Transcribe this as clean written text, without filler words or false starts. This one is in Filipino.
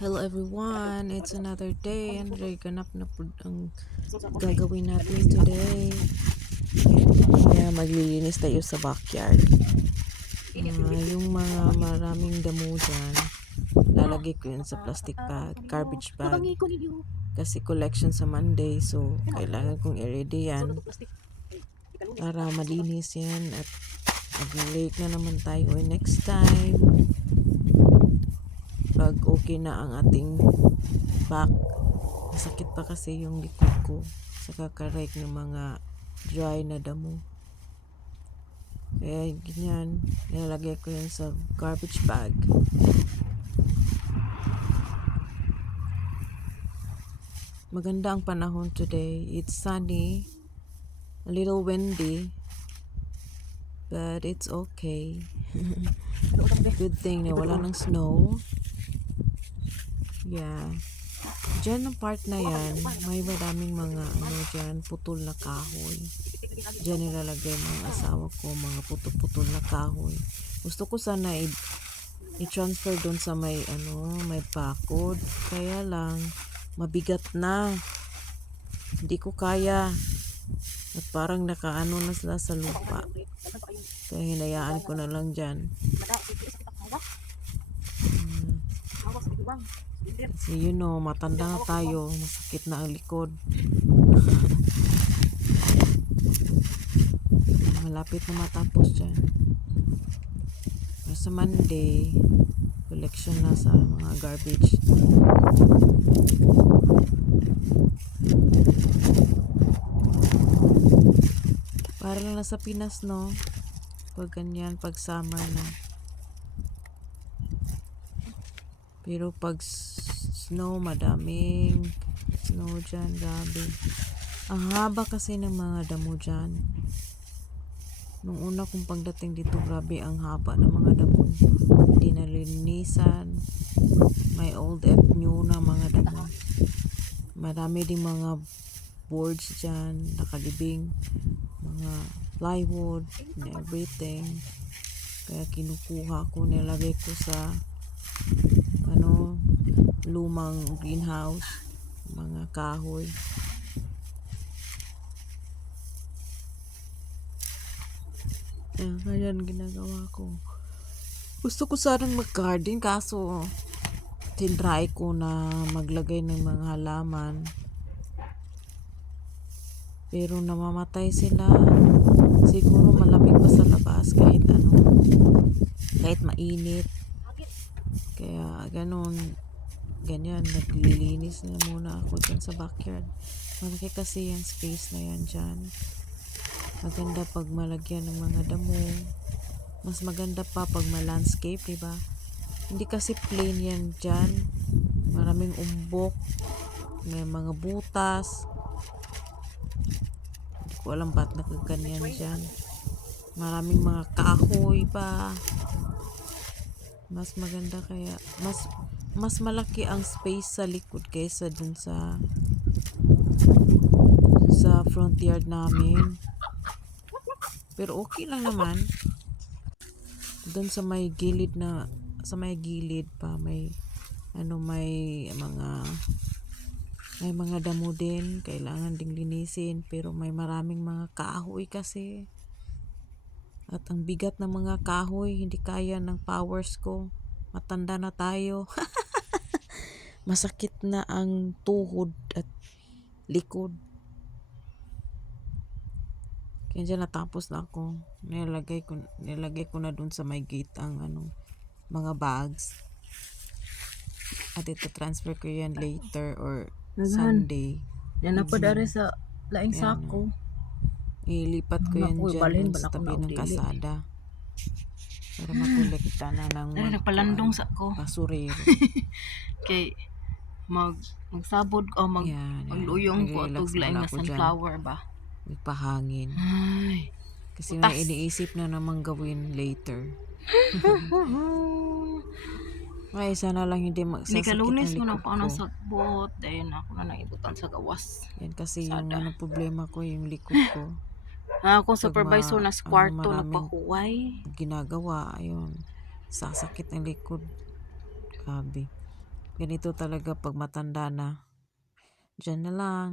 Hello everyone, it's another day and ganap na po ang gagawin natin today. Kaya maglilinis tayo sa backyard. Yung mga maraming damo dyan, lalagay ko yun sa plastic bag, garbage bag. Kasi collection sa Monday, so kailangan kong i-ready yan para malinis yan at mag-late na naman tayo next time. Pag okay na ang ating back, masakit pa kasi yung likod ko sa kakarek ng mga dry na damo. Kaya ganyan, nilalagay ko yan sa garbage bag. Maganda ang panahon today. It's sunny, a little windy, but it's okay. Good thing na wala ng snow. Yeah. Diyan ang part na yan, may maraming mga dyan, putol na kahoy. Diyan nilalagay ng asawa ko, mga putol-putol na kahoy. Gusto ko sana i-transfer doon sa may may bakod. Kaya lang, mabigat na. Hindi ko kaya. At parang nakaano na sila sa lupa. Kaya hinayaan ko na lang dyan. Kasi matanda na tayo, masakit na ang likod. Malapit na matapos dyan. Sa Monday, collection na sa mga garbage. Para lang sa Pinas, no? Pag ganyan, pag summer na. Pero pag snow, madaming snow dyan, grabe. Ang haba kasi ng mga damo dyan. Nung una kong pagdating dito, grabe ang haba ng mga damo. Hindi nalinisan. May old and new na mga damo. Marami ding mga boards dyan, nakalibing. Mga plywood and everything. Kaya kinukuha ko, nilagay ko sa lumang greenhouse, mga kahoy. Ganyan ginagawa ko. Gusto ko sanang mag-garden kaso tinry ko na maglagay ng mga halaman. Pero namamatay sila. Siguro malamig pa sa labas kahit kahit mainit. Kaya ganyan, naglilinis na muna ako dyan sa backyard. Malaki kasi yung space na yan dyan. Maganda pag malagyan ng mga damo. Mas maganda pa pag ma-landscape, diba? Hindi kasi plain yan dyan. Maraming umbok. May mga butas. Hindi ko alam ba't nakaganyan dyan. Maraming mga kahoy pa. Mas maganda kaya. Mas malaki ang space sa likod kaysa dun sa front yard namin. Pero okay lang naman. Doon sa may gilid pa may mga damo din, kailangan ding linisin, pero may maraming mga kahoy kasi. At ang bigat ng mga kahoy, hindi kaya ng powers ko. Matanda na tayo. Masakit na ang tuhod at likod. Kaya dyan natapos na ako. Nilagay ko na dun sa may gate ang mga bags. At ito transfer ko yan later or Sunday. Yan na po dari sa laing sako. Ilipat ko yan dyan sa tabi ng kasada. Para makolekta na ng nagpalandong sa ko. Basurero. Kay magsabod o magluyong ko atog laing na sunflower ba. Magpahangin. Ay. Kasi may iniisip na naman gawin later. Ay, sana lang hindi magsasakit ang Lunes mo likod na pa ko. sa bot. Dahil ako na naibutan sa gawas. Yan kasi yung problema ko, yung likod ko. Akong supervisor na sa kwarto, nagpahuway. Ginagawa, ayun. Sasakit ang likod. Grabe. Ganito talaga pag matanda na. Diyan na lang.